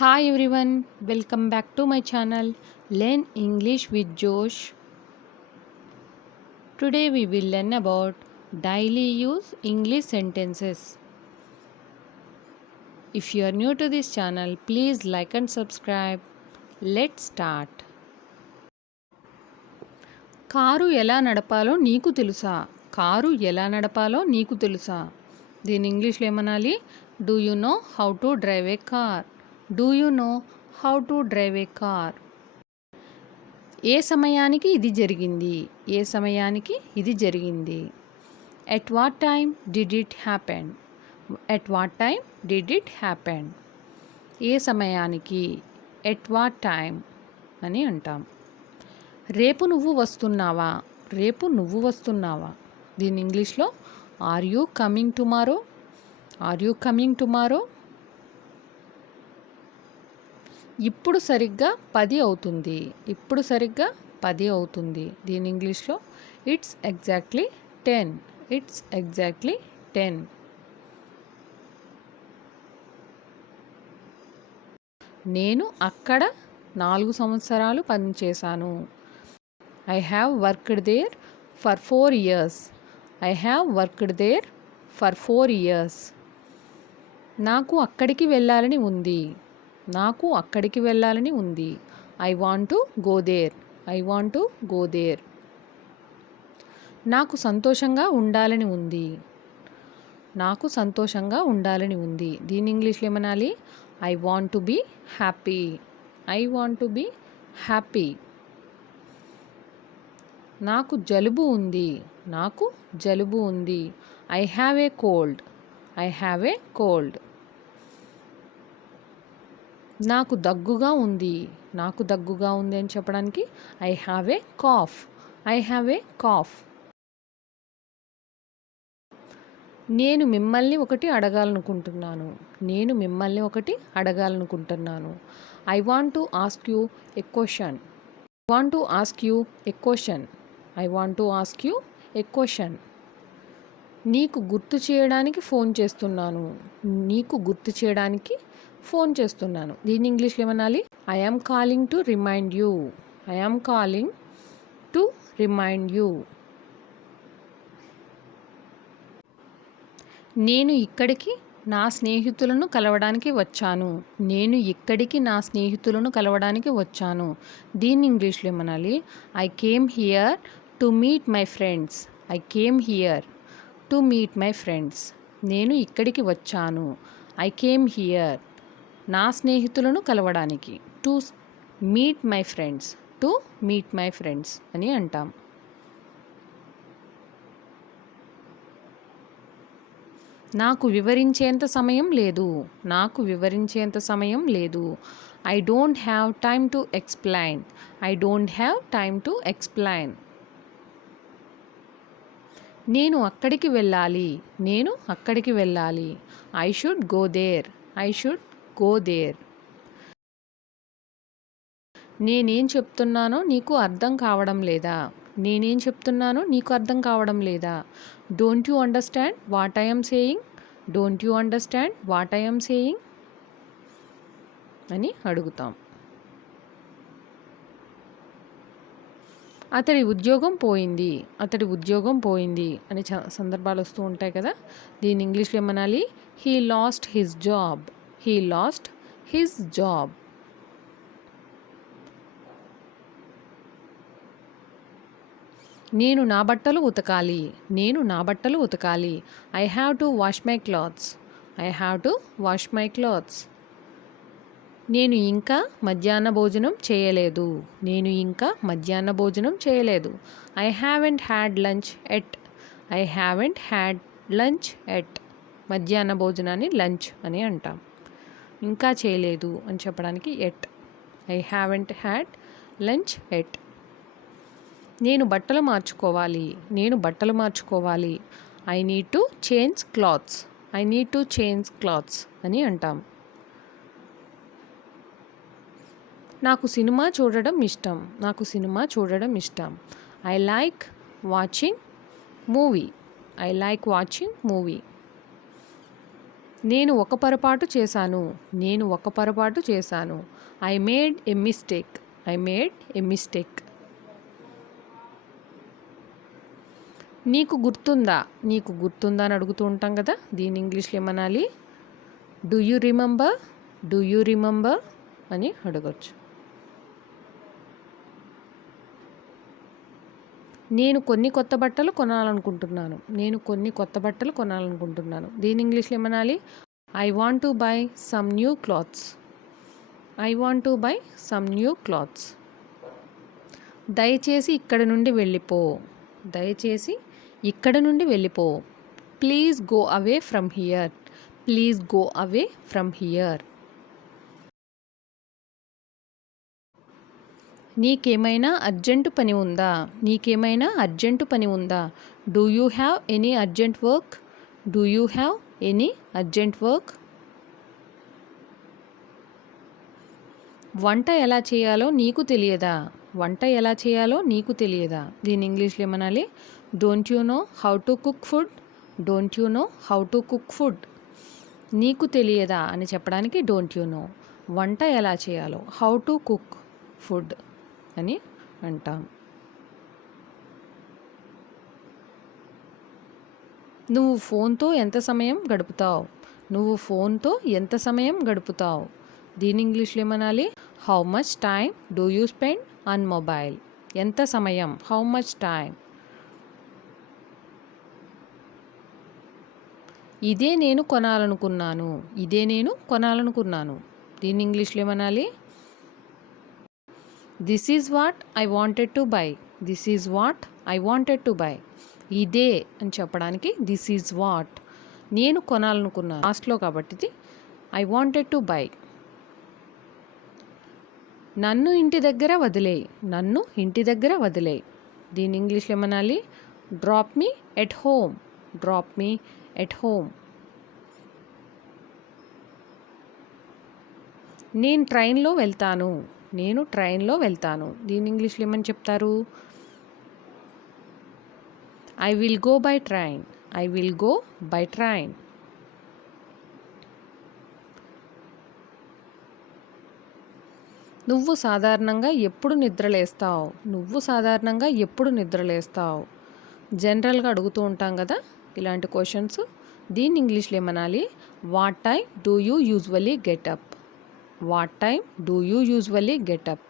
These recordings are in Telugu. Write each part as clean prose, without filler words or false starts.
Hi everyone, welcome back to my channel Learn English with Josh. Today we will learn about daily use English sentences. If you are new to this channel, please like and subscribe. Let's start. Car ఎలా నడపాలో నీకు తెలుసా? కారు ఎలా నడపాలో నీకు తెలుసా? దీని ఇంగ్లీష్లో ఏమనాలి? Do you know how to drive a car? Do you know how to drive a car? ఏ సమయానికి ఇది జరిగింది? ఏ సమయానికి ఇది జరిగింది? At what time did it happen? At what time did it happen? ఏ సమయానికి? ఎట్ వాట్ టైమ్ అని అంటాం. రేపు నువ్వు వస్తున్నావా? రేపు నువ్వు వస్తున్నావా? దీని ఇంగ్లీష్లో are you coming tomorrow? Are you coming tomorrow? ఇప్పుడు సరిగ్గా 10 అవుతుంది. ఇప్పుడు సరిగ్గా 10 అవుతుంది. దీని ఇంగ్లీష్లో ఇట్స్ ఎగ్జాక్ట్లీ 10. It's exactly 10. నేను అక్కడ 4 సంవత్సరాలు పనిచేశాను. I have worked there for 4 years. I have worked there for 4 years. నాకు అక్కడికి వెళ్ళాలని ఉంది. నాకు అక్కడికి వెళ్ళాలని ఉంది. I want to go there. I want to go there. నాకు సంతోషంగా ఉండాలని ఉంది. నాకు సంతోషంగా ఉండాలని ఉంది. దీని ఇంగ్లీష్లో ఏమనాలి? I want to be happy. I want to be happy. నాకు జలుబు ఉంది. నాకు జలుబు ఉంది. I have a cold. I have a cold. నాకు దగ్గుగా ఉంది. నాకు దగ్గుగా ఉంది అని చెప్పడానికి I have a cough. I have a cough. నేను మిమ్మల్ని ఒకటి అడగాలనుకుంటున్నాను. నేను మిమ్మల్ని ఒకటి అడగాలనుకుంటున్నాను. I want to ask you a question. I want to ask you a question. I want to ask you a question. నీకు గుర్తు చేయడానికి ఫోన్ చేస్తున్నాను. నీకు గుర్తు చేయడానికి ఫోన్ చేస్తున్నాను. దీన్ని ఇంగ్లీష్లో ఏమనాలి? I am calling to remind you. I am calling to remind you. నేను ఇక్కడికి నా స్నేహితులను కలవడానికి వచ్చాను. నేను ఇక్కడికి నా స్నేహితులను కలవడానికి వచ్చాను. దీన్ని ఇంగ్లీష్లో ఏమనాలి? I came here to meet my friends. I came here to meet my friends. నేను ఇక్కడికి వచ్చాను. ఐ కేమ్ హియర్ నా స్నేహితులను కలవడానికి. To meet my friends. To meet my friends అని అంటాం. నాకు వివరించేంత సమయం లేదు. నాకు వివరించేంత సమయం లేదు. I don't have time to explain. I don't have time to explain. నేను అక్కడికి వెళ్ళాలి. నేను అక్కడికి వెళ్ళాలి. I should go there. I should go there. నేనేం చెప్తున్నానో నీకు అర్థం కావడం లేదా? నేనేం చెప్తున్నానో నీకు అర్థం కావడం లేదా? Don't you understand what I am saying? Don't you understand what I am saying అని అడుగుతాం. అతడి ఉద్యోగం పోయింది. అతడి ఉద్యోగం పోయింది అనే సందర్భాలు వస్తూ ఉంటాయి కదా. దీని ఇంగ్లీష్లో ఏమనాలి? He lost his job. He lost his job. నేను నా బట్టలు ఉతకాలి. నేను నా బట్టలు ఉతకాలి. I have to wash my clothes. I have to wash my clothes. నేను ఇంకా మధ్యాహ్న భోజనం చేయలేదు. నేను ఇంకా మధ్యాహ్న భోజనం చేయలేదు. I haven't had lunch at. I haven't had lunch at. మధ్యాహ్న భోజనాన్ని లంచ్ అని అంటాం. ఇంకా చేయలేదు అని చెప్పడానికి at. I haven't had lunch at. నేను బట్టలు మార్చుకోవాలి. నేను బట్టలు మార్చుకోవాలి. I need to change clothes. I need to change clothes అని అంటాం. నాకు సినిమా చూడడం ఇష్టం. నాకు సినిమా చూడడం ఇష్టం. I like watching movie. I like watching movie. నేను ఒక పొరపాటు చేశాను. నేను ఒక పొరపాటు చేశాను. I made a mistake. I made a mistake. నీకు గుర్తుందా? నీకు గుర్తుందా అని అడుగుతూ ఉంటాం కదా, దీని ఇంగ్లీష్లో ఏమనాలి? Do you remember? Do you remember అని అడగచ్చు. నేను కొన్ని కొత్త బట్టలు కొనాలనుకుంటున్నాను. నేను కొన్ని కొత్త బట్టలు కొనాలనుకుంటున్నాను. దీని ఇంగ్లీష్లో ఏమనాలి? I want to buy some new clothes. I want to buy some new clothes. దయచేసి ఇక్కడ నుండి వెళ్ళిపో. దయచేసి ఇక్కడ నుండి వెళ్ళిపో. Please go away from here. Please go away from here. నీకేమైనా అర్జెంటు పని ఉందా? నీకేమైనా అర్జెంటు పని ఉందా? Do you have any urgent work? Do you have any urgent work? వంట ఎలా చేయాలో నీకు తెలియదా? వంట ఎలా చేయాలో నీకు తెలియదా? దీని ఇంగ్లీష్లో ఏమనాలి? Don't you know how to cook food? Don't you know how to cook food. నీకు తెలియదా అని చెప్పడానికి డోంట్ యూ నో. వంట ఎలా చేయాలో హౌ టు కుక్ ఫుడ్ అని అంటాం. నువ్వు ఫోన్తో ఎంత సమయం గడుపుతావు? నువ్వు ఫోన్తో ఎంత సమయం గడుపుతావు? దీని ఇంగ్లీష్లో ఏమనాలి? How much time do you spend on mobile. ఎంత సమయం? How much time. ఇదే నేను కొనాలనుకున్నాను. ఇదే నేను కొనాలనుకున్నాను. దీని ఇంగ్లీష్లో ఏమనాలి? This is what I wanted to buy. This is what I wanted to buy. ఇదే అని చెప్పడానికి దిస్ ఈజ్ వాట్. నేను కొనాలనుకున్నాను లాస్ట్లో కాబట్టి ఇది ఐ వాంటెడ్ టు బై. నన్ను ఇంటి దగ్గర వదిలేయి. నన్ను ఇంటి దగ్గర వదిలేయి. దీని ఇంగ్లీష్లో ఏమనాలి? Drop me at home. Drop me at home. నేను ట్రైన్లో వెళ్తాను. నేను ట్రైన్లో వెళ్తాను. దీని ఇంగ్లీష్లో ఏమని చెప్తారు? I will go by train. I will go by train. నువ్వు సాధారణంగా ఎప్పుడు నిద్రలేస్తావు? నువ్వు సాధారణంగా ఎప్పుడు నిద్రలేస్తావు? జనరల్గా అడుగుతూ ఉంటాం కదా ఇలాంటి క్వశ్చన్స్. దీన్ని ఇంగ్లీష్లో ఏమనాలి? What time do you usually get up. What time do you usually get up.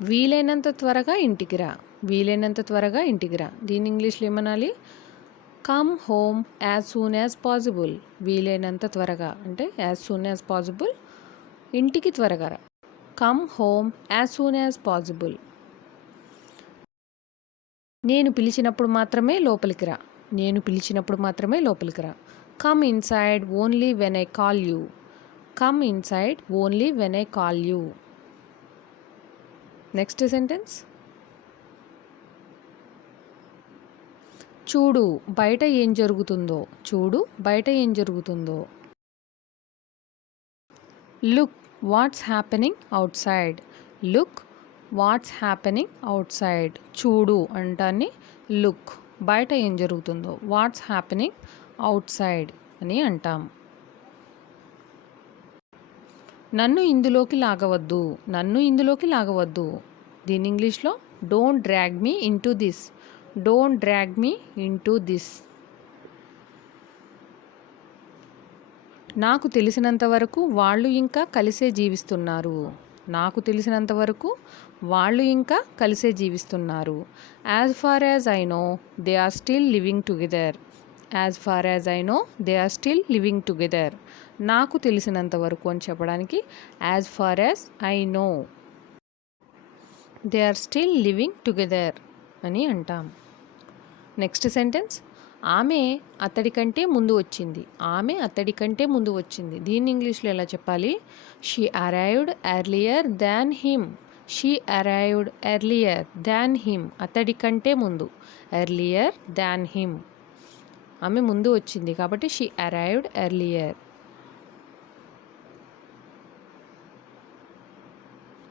వీలైనంత త్వరగా ఇంటికి రా. వీలైనంత త్వరగా ఇంటికి రా. దీని ఇంగ్లీష్లో ఏమనాలి? Come home as soon as possible. వీలైనంత త్వరగా అంటే యాజ్ సూన్ యాజ్ పాసిబుల్, ఇంటికి త్వరగా రా. Come home as soon as possible. నేను పిలిచినప్పుడు మాత్రమే లోపలికి రా. నేను పిలిచినప్పుడు మాత్రమే లోపలికి రా. Come inside only when I call you. Come inside only when I call you. Next sentence. చూడు బయట ఏం జరుగుతుందో. చూడు బయట ఏం జరుగుతుందో. Look what's happening out side. Look what's happening out side. చూడు అంటాన్ని లుక్. బయట ఏం జరుగుతుందో వాట్స్ హ్యాపెనింగ్ అవుట్ సైడ్ అని అంటాం. నన్ను ఇందులోకి లాగవద్దు. నన్ను ఇందులోకి లాగవద్దు. దీని ఇంగ్లీష్లో don't drag me into this. Don't drag me into this. నాకు తెలిసినంత వరకు వాళ్ళు ఇంకా కలిసే జీవిస్తున్నారు. నాకు తెలిసినంత వరకు వాళ్ళు ఇంకా కలిసే జీవిస్తున్నారు. As far as I know they are still living together. As far as I know they are still living together. నాకు తెలిసినంత వరకు అని చెప్పడానికి as far as I know they are still living together అని అంటాం. Next sentence. ఆమె అతడి కంటే ముందు వచ్చింది. ఆమె అతడి కంటే ముందు వచ్చింది. దీన్ని ఇంగ్లీష్లో ఎలా చెప్పాలి? She arrived earlier than him. She arrived earlier than him. అతడి కంటే ముందు. ఎర్లియర్ దాన్ హిమ్. ఆమె ముందు వచ్చింది కాబట్టి షీ అరైవ్డ్ ఎర్లియర్.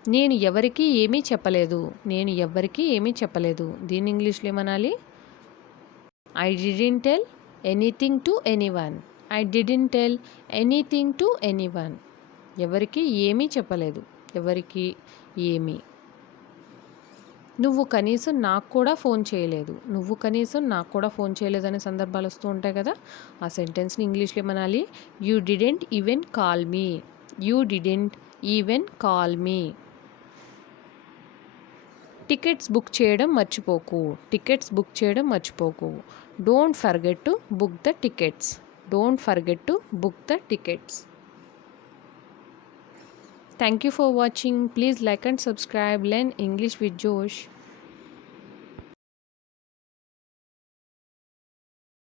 నేను ఎవరికీ ఏమీ చెప్పలేదు. నేను ఎవ్వరికీ ఏమీ చెప్పలేదు. దీన్ని ఇంగ్లీష్‌లో ఏమనాలి? I didn't tell anything to anyone. I didn't tell anything to anyone. ఎవరికీ ఏమీ చెప్పలేదు. ఎవరికీ ఏమీ. నువ్వు కనీసం నాకు కూడా ఫోన్ చేయలేదు. నువ్వు కనీసం నాకు కూడా ఫోన్ చేయలేదు అనే సందర్భాలు వస్తూ ఉంటాయి కదా! ఆ సెంటెన్స్‌ని ఇంగ్లీష్‌లో ఏమనాలి? You didn't even call me. You didn't even call me. Tickets book చేయడం మర్చిపోకు. టికెట్స్ బుక్ చేయడం మర్చిపోకు. Don't forget to book the tickets. Don't forget to book the tickets. Thank you for watching. Please like and subscribe. Learn English with Josh.